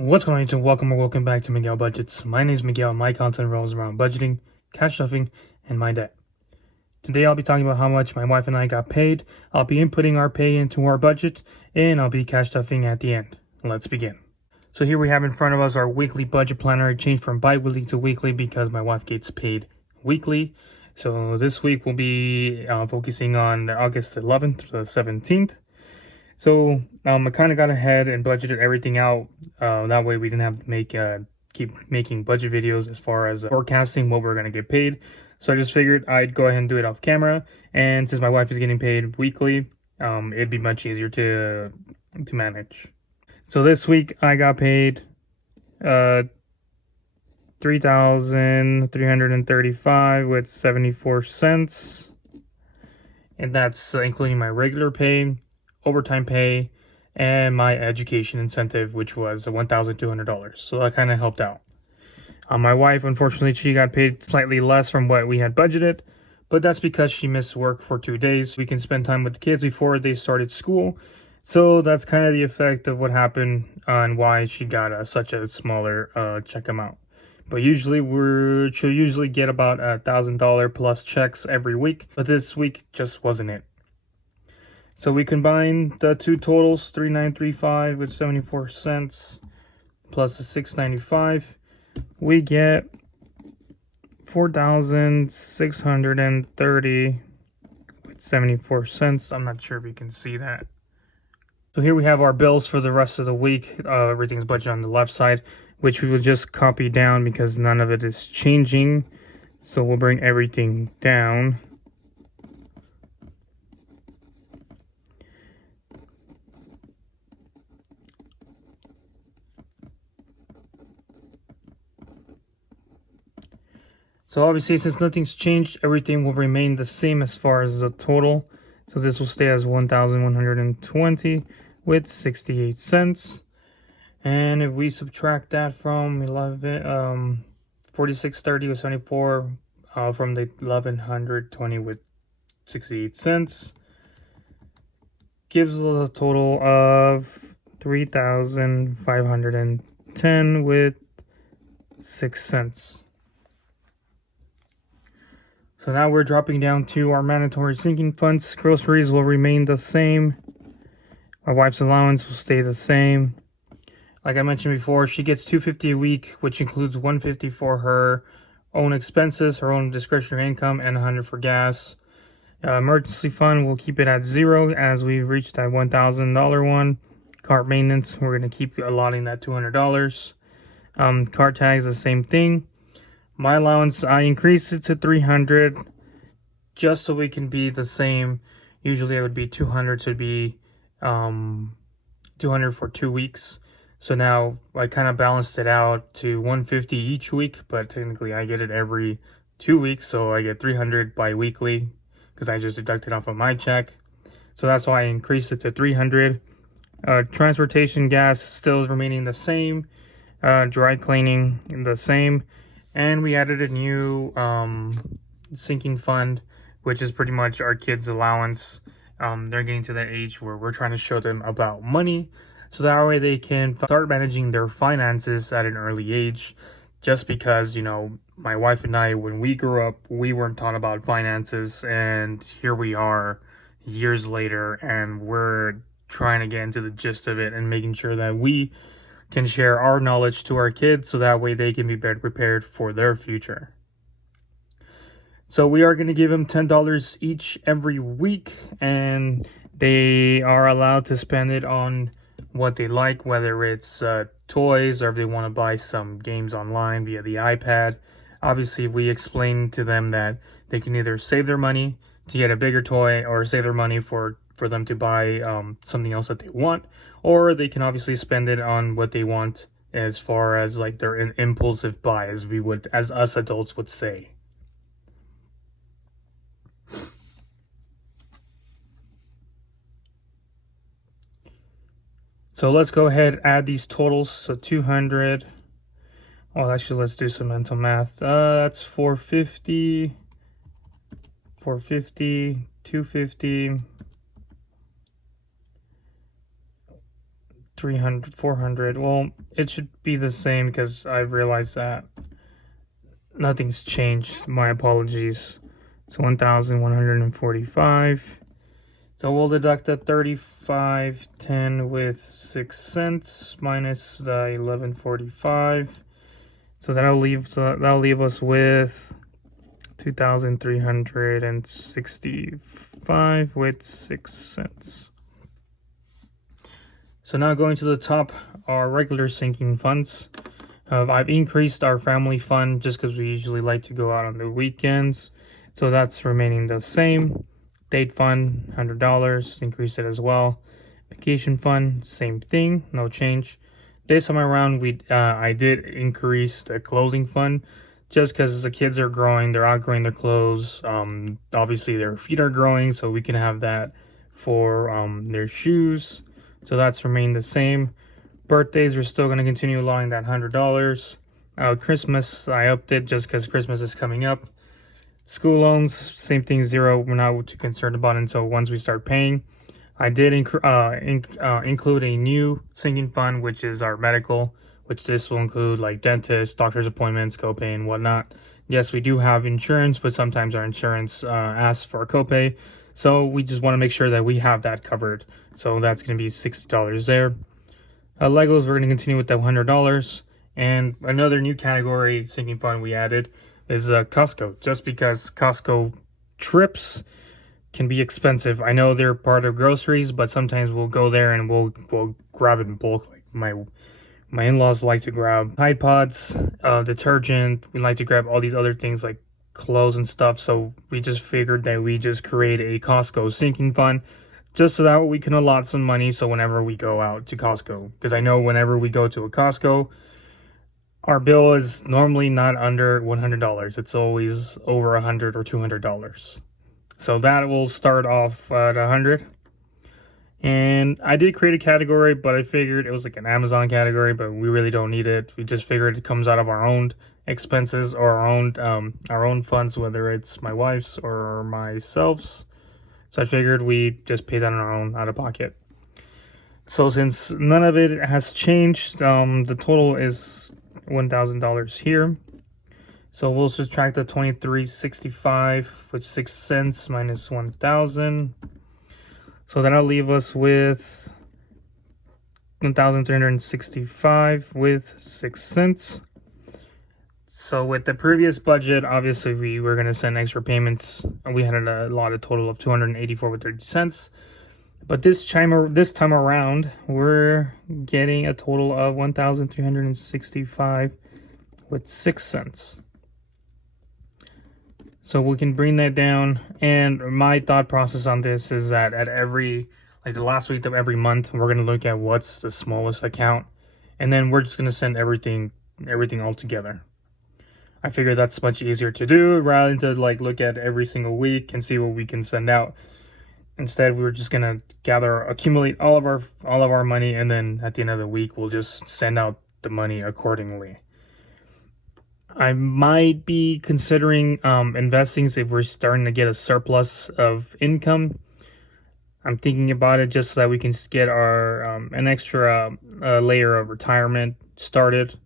What's going on, YouTube? Welcome back to Miguel Budgets. My name is Miguel and my content revolves around budgeting, cash stuffing, and my debt. Today I'll be talking about how much my wife and I got paid. I'll be inputting our pay into our budget, and I'll be cash stuffing at the end. Let's begin. So here we have in front of us our weekly budget planner. It changed from bi-weekly to weekly because my wife gets paid weekly. So this week we'll be focusing on August 11th to the 17th. So I kind of got ahead and budgeted everything out. That way we didn't have to keep making budget videos as far as forecasting what we're going to get paid. So I just figured I'd go ahead and do it off camera. And since my wife is getting paid weekly, it'd be much easier to manage. So this week I got paid $3,335 with 74 cents. And that's including my regular pay, overtime pay, and my education incentive, which was $1,200. So that kind of helped out. My wife, unfortunately, she got paid slightly less from what we had budgeted, but that's because she missed work for 2 days. We can spend time with the kids before they started school. So that's kind of the effect of what happened and why she got such a smaller check amount. But usually she'll usually get about $1,000 plus checks every week, but this week just wasn't it. So we combine the two totals, $3,935 with 74 cents plus the $695. We get $4,630 with 74 cents. I'm not sure if you can see that. So here we have our bills for the rest of the week. Everything's budgeted on the left side, which we will just copy down because none of it is changing. So we'll bring everything down. So obviously, since nothing's changed, everything will remain the same as far as the total. So this will stay as 1,120 with 68 cents. And if we subtract that from 4630 with 74 from the 1,120 with 68 cents, gives us a total of 3,510 with 6 cents. So now we're dropping down to our mandatory sinking funds. Groceries will remain the same. My wife's allowance will stay the same. Like I mentioned before, she gets $250 a week, which includes $150 for her own expenses, her own discretionary income, and $100 for gas. Emergency fund, we'll keep it at 0 as we reach that $1,000 one. Car maintenance, we're going to keep allotting that $200. Car tags, the same thing. My allowance, I increased it to $300 just so we can be the same. Usually it would be $200 to be $200 for 2 weeks. So now I kind of balanced it out to $150 each week, but technically I get it every 2 weeks, so I get $300 bi-weekly because I just deducted off of my check. So that's why I increased it to $300. Transportation gas still is remaining the same. Dry cleaning the same. And we added a new sinking fund, which is pretty much our kids' allowance. They're getting to that age where we're trying to show them about money, so that way they can start managing their finances at an early age. Just because, you know, my wife and I, when we grew up, we weren't taught about finances, and here we are years later, and we're trying to get into the gist of it and making sure that we can share our knowledge to our kids so that way they can be better prepared for their future. So we are going to give them $10 each every week, and they are allowed to spend it on what they like, whether it's toys or if they want to buy some games online via the iPad. Obviously, we explain to them that they can either save their money to get a bigger toy or save their money for them to buy something else that they want, or they can obviously spend it on what they want as far as like their impulsive buy, as us adults would say. So let's go ahead, add these totals. So 200. Oh, actually, let's do some mental math. That's 450, 250, 300, 400. Well, it should be the same because I've realized that nothing's changed. My apologies. So 1,145. So we'll deduct the 35.10 with 6 cents minus the 11.45. So that'll leave us with 2,365 with 6 cents. So now going to the top, our regular sinking funds. I've increased our family fund just because we usually like to go out on the weekends. So that's remaining the same. Date fund, $100, increase it as well. Vacation fund, same thing, no change. This time around, I did increase the clothing fund just because the kids are growing, they're outgrowing their clothes. Obviously, their feet are growing, so we can have that for their shoes. So that's remained the same. Birthdays, we're still going to continue allowing that $100. Christmas, I upped it just because Christmas is coming up. School loans, same thing, 0. We're not too concerned about it until once we start paying. I did include a new sinking fund, which is our medical, which this will include like dentists, doctor's appointments, copay, and whatnot. Yes, we do have insurance, but sometimes our insurance asks for a copay. So we just want to make sure that we have that covered. So that's going to be $60 there. Legos, we're going to continue with that $100. And another new category sinking fund we added is Costco, just because Costco trips can be expensive. I know they're part of groceries, but sometimes we'll go there and we'll grab it in bulk. Like my in-laws like to grab Tide Pods, detergent. We like to grab all these other things like clothes and stuff. So we just figured that we just create a Costco sinking fund just so that we can allot some money. So whenever we go out to Costco, because I know whenever we go to a Costco, our bill is normally not under $100. It's always over $100 or $200. So that will start off at $100. And I did create a category, but I figured it was like an Amazon category, but we really don't need it. We just figured it comes out of our own expenses or our own funds, whether it's my wife's or myself's. So I figured we just pay that on our own out of pocket. So since none of it has changed, the total is $1,000 here. So we'll subtract the $23.65 with 6 cents minus 1,000. So that'll leave us with 1,365 with 6 cents. So with the previous budget, obviously we were going to send extra payments, and we had a lot of total of 284 with 30 cents. But this time around, we're getting a total of 1,365 with 6 cents. So we can bring that down. And my thought process on this is that at the last week of every month, we're going to look at what's the smallest account. And then we're just going to send everything all together. I figure that's much easier to do rather than to look at every single week and see what we can send out. Instead, we're just going to accumulate all of our money, and then at the end of the week, we'll just send out the money accordingly. I might be considering investing if we're starting to get a surplus of income. I'm thinking about it just so that we can get our an extra layer of retirement started,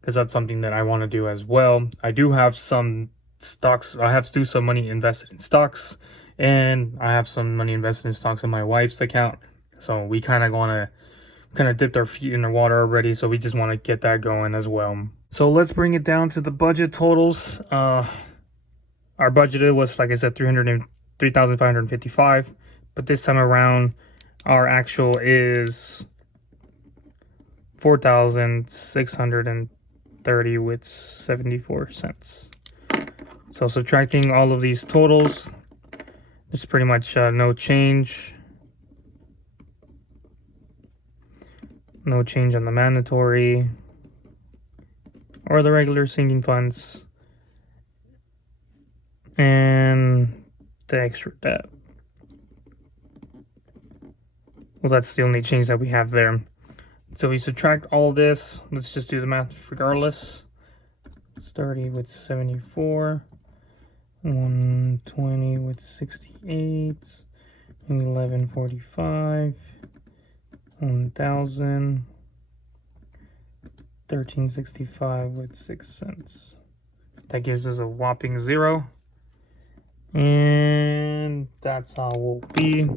because that's something that I want to do as well. I do have some stocks. I have to do some money invested in stocks, and I have some money invested in stocks in my wife's account. So we kind of want to dipped our feet in the water already, so we just want to get that going as well. So let's bring it down to the budget totals. Our budgeted was, like I said, 3,555, but this time around, our actual is 4,630 with 74 cents. So subtracting all of these totals, there's pretty much no change. No change on the mandatory or the regular sinking funds, and the extra debt. Well, that's the only change that we have there. So we subtract all this. Let's just do the math regardless. It's 30 with 74, 120 with 68, 1145, 1,000. 13.65 with 6 cents. That gives us a whopping 0. And that's how we'll be.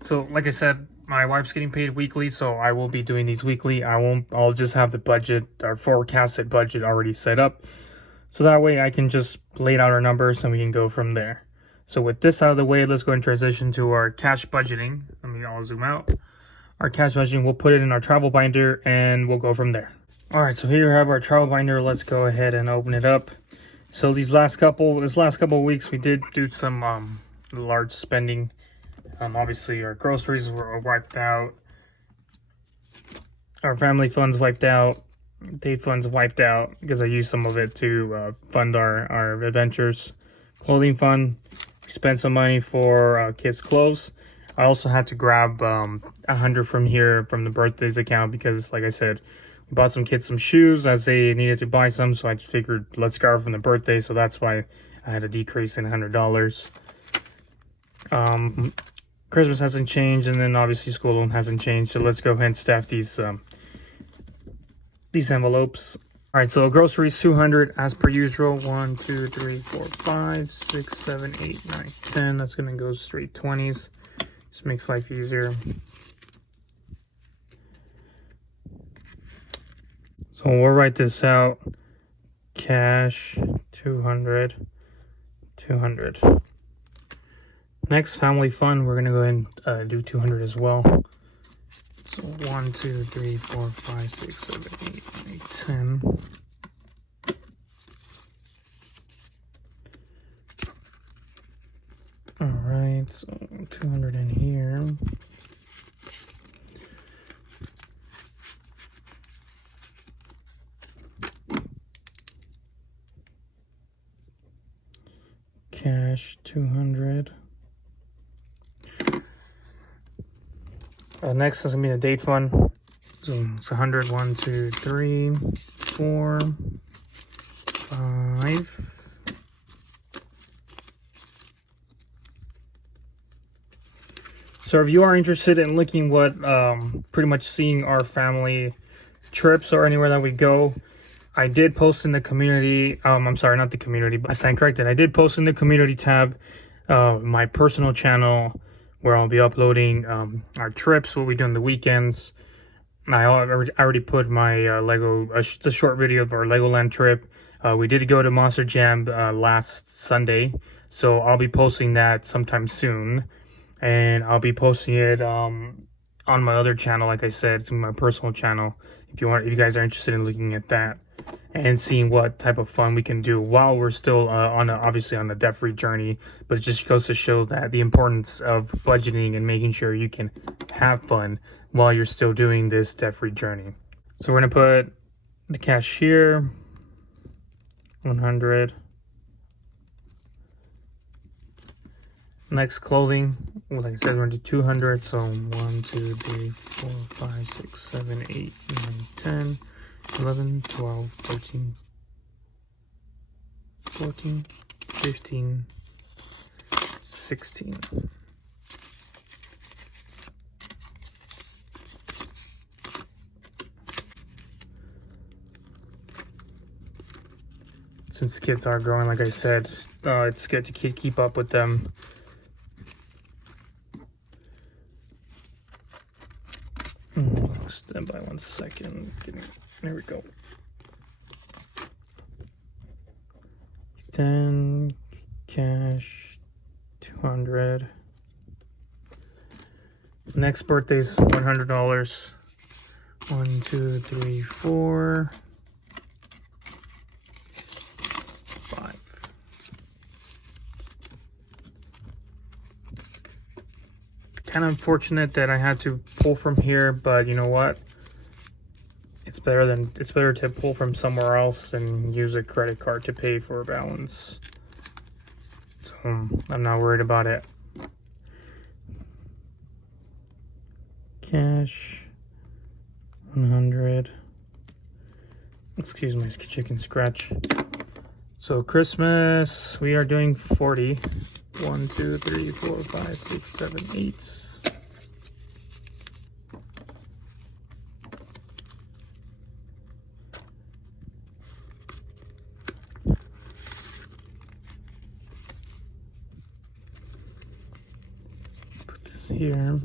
So like I said, my wife's getting paid weekly, so I will be doing these weekly. I'll just have the budget, our forecasted budget already set up. So that way I can just lay out our numbers and we can go from there. So with this out of the way, let's go and transition to our cash budgeting. I'll zoom out. Our cash budgeting, we'll put it in our travel binder and we'll go from there. All right, so here we have our travel binder. Let's go ahead and open it up. So this last couple of weeks, we did do some large spending. Obviously, our groceries were wiped out. Our family funds wiped out. Date funds wiped out because I used some of it to fund our adventures. Clothing fund, we spent some money for kids' clothes. I also had to grab 100 from here from the birthdays account because, like I said, we bought some kids some shoes as they needed to buy some. So I just figured let's grab from the birthday. So that's why I had a decrease in $100. Christmas hasn't changed, and then obviously school loan hasn't changed. So let's go ahead and staff these envelopes. All right, so groceries 200 as per usual. 1, 2, 3, 4, 5, 6, 7, 8, 9, 10. That's gonna go straight 20s. Just makes life easier. So we'll write this out. Cash 200, 200. Next, family fund. We're gonna go ahead and do 200 as well. So 1, 2, 3, 4, 5, 6, 7, 8, 9, 10. All right, so 200 in here. Cash 200. Next is gonna be the date fund. So it's 100. 1, 2, 3, 4, 5. So if you are interested in looking what pretty much seeing our family trips or anywhere that we go, I did post in the community. I'm sorry, not the community, but I stand corrected. I did post in the community tab, my personal channel, where I'll be uploading our trips, what we do on the weekends. I already put my the short video of our Legoland trip. We did go to Monster Jam last Sunday, so I'll be posting that sometime soon, and I'll be posting it on my other channel. Like I said, it's my personal channel. If you guys are interested in looking at that and seeing what type of fun we can do while we're still obviously on the debt-free journey. But it just goes to show that the importance of budgeting and making sure you can have fun while you're still doing this debt-free journey. So we're gonna put the cash here, 100. Next, clothing. Well, like I said, we're gonna do 200. So 1, 2, 3, 4, 5, 6, 7, 8, 9, 10. 11, 12, 13, 14, 15, 16. Since the kids are growing, like I said, it's good to keep up with them. Stand by 1 second. There we go. 10 cash 200. Next birthday's $100. 1, 2, 3, 4, 5. Kind of unfortunate that I had to pull from here, but you know what? It's better to pull from somewhere else and use a credit card to pay for a balance. So I'm not worried about it. Cash 100. Excuse my chicken scratch. So Christmas, we are doing 40. 1, 2, 3, 4, 5, 6, 7, 8. Put this here.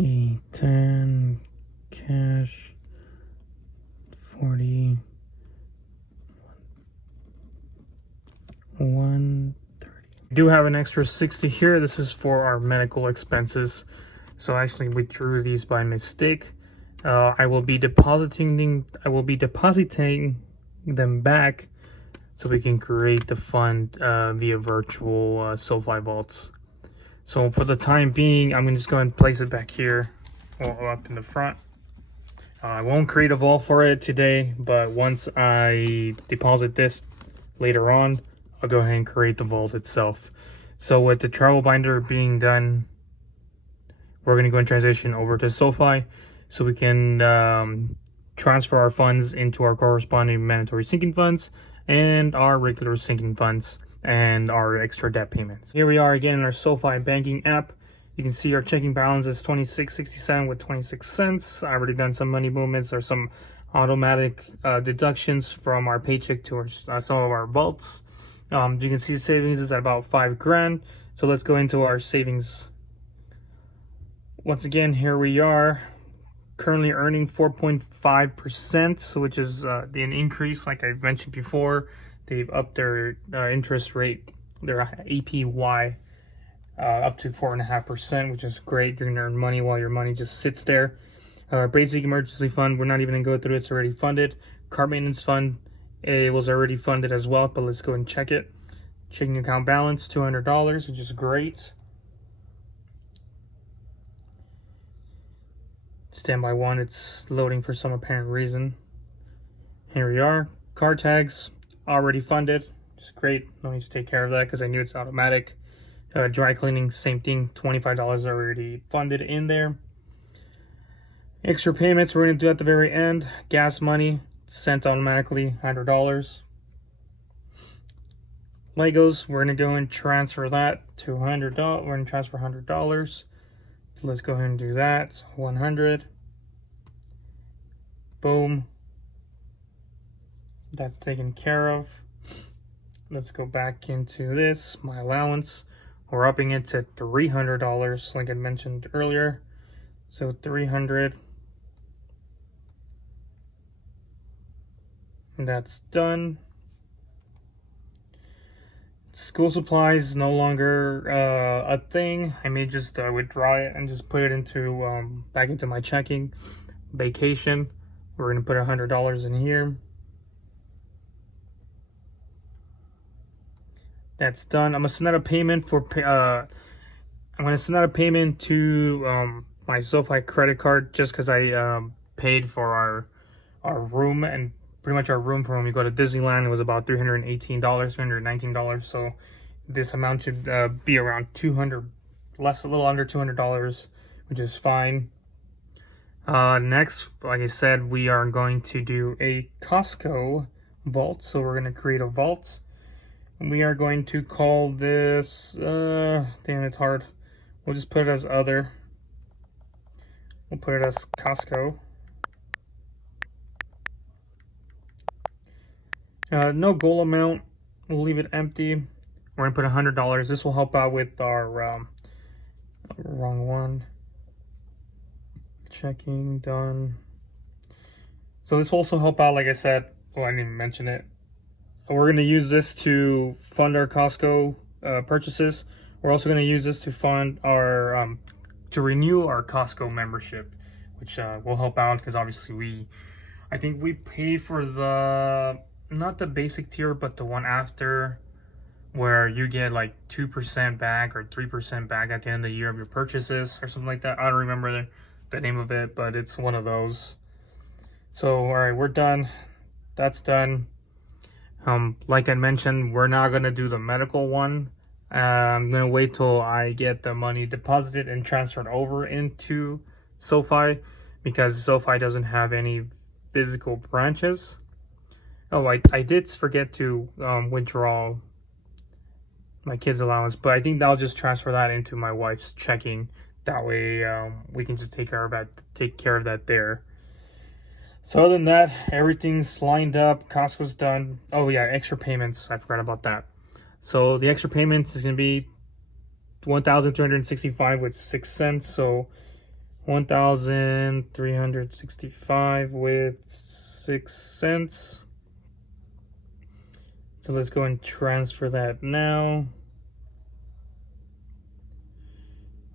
A 10 cash 40 130. We do have an extra 60 here. This is for our medical expenses. So I actually withdrew these by mistake. I will be depositing them back so we can create the fund via virtual SoFi vaults. So for the time being, I'm just going to place it back here or up in the front. I won't create a vault for it today, but once I deposit this later on, I'll go ahead and create the vault itself. So with the travel binder being done, we're going to go and transition over to SoFi so we can transfer our funds into our corresponding mandatory sinking funds and our regular sinking funds and our extra debt payments. Here we are again in our SoFi banking app. You can see our checking balance is $26.67 with 26 cents. I already done some money movements or some automatic deductions from our paycheck to our, some of our vaults. You can see the savings is at about $5 grand. So let's go into our savings. Once again, here we are, currently earning 4.5%, so which is an increase, like I mentioned before. They've upped their interest rate, their APY, up to 4.5%, which is great. You're gonna earn money while your money just sits there. Basic emergency fund, we're not even gonna go through it. It's already funded. Car maintenance fund, it was already funded as well, but let's go and check it. Checking account balance, $200, which is great. Standby one, it's loading for some apparent reason. Here we are. Car tags, already funded. It's great. No need to take care of that because I knew it's automatic. Dry cleaning, same thing. $25 already funded in there. Extra payments we're going to do at the very end. Gas money sent automatically, $100. Legos, we're going to go and transfer that to $100. We're going to transfer $100. So let's go ahead and do that. So 100. Boom. That's taken care of. Let's go back into this, my allowance. We're upping it to $300, like I mentioned earlier. So 300. That's done. School supplies no longer a thing. I may just withdraw it and just put it into back into my checking. Vacation, we're gonna put $100 in here. That's done. I'm gonna send out a payment for. I'm gonna send out a payment to my SoFi credit card just because I paid for our room, and pretty much our room for when we go to Disneyland it was about $318, $319. So this amount should be around $200, less, a little under $200, which is fine. Next, like I said, we are going to do a Costco vault. So we're gonna create a vault. We are going to call this, damn, it's hard. We'll just put it as other. We'll put it as Costco. No goal amount. We'll leave it empty. We're gonna put $100. This will help out with our, wrong one. Checking, done. So this will also help out, like I said, well, I didn't even mention it. We're going to use this to fund our Costco purchases. We're also going to use this to fund our, to renew our Costco membership, which will help out because obviously I think we pay for the, not the basic tier, but the one after where you get like 2% back or 3% back at the end of the year of your purchases or something like that. I don't remember the name of it, but it's one of those. So, all right, we're done. That's done. Like I mentioned, we're not going to do the medical one I'm gonna wait till I get the money deposited and transferred over into SoFi, because SoFi doesn't have any physical branches. Oh, I did forget to withdraw my kids' allowance, but I think I'll just transfer that into my wife's checking. That way, we can just take care of that there. So other than that, everything's lined up. Costco's done. Oh yeah, extra payments. I forgot about that. So the extra payments is gonna be 1,365 with 6 cents. So 1,365 with 6 cents. So let's go and transfer that now.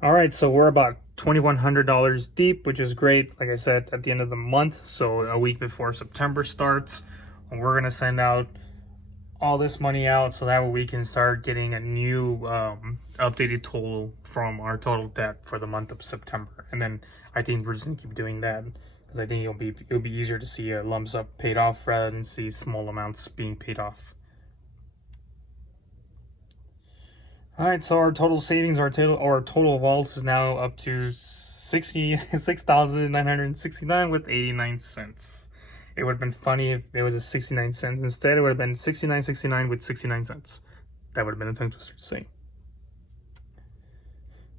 All right, so we're about $2,100 deep, which is great. Like I said, at the end of the month, so a week before September starts, we're gonna send out all this money out so that way we can start getting a new updated total from our total debt for the month of September. And then I think we're just gonna keep doing that, because I think it'll be easier to see a lump sum paid off rather than see small amounts being paid off. All right, so our total savings, our total vaults is now up to 66,969 with 89 cents. It would have been funny if there was a 69 cents. Instead, it would have been 69.69 with 69 cents. That would have been a tongue twister to say.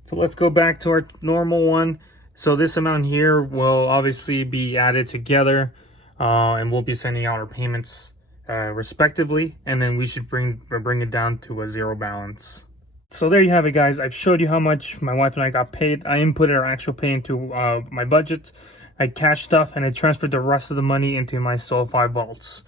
So let's go back to our normal one. So this amount here will obviously be added together, and we'll be sending out our payments respectively, and then we should bring it down to a zero balance. So there you have it, guys. I've showed you how much my wife and I got paid. I inputted our actual pay into my budget. I cashed stuff and I transferred the rest of the money into my SoFi vaults.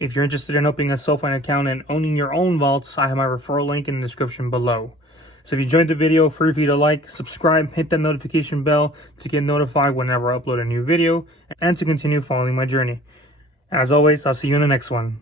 If you're interested in opening a SoFi account and owning your own vaults, I have my referral link in the description below. So if you enjoyed the video, feel free to like, subscribe, hit that notification bell to get notified whenever I upload a new video and to continue following my journey. As always, I'll see you in the next one.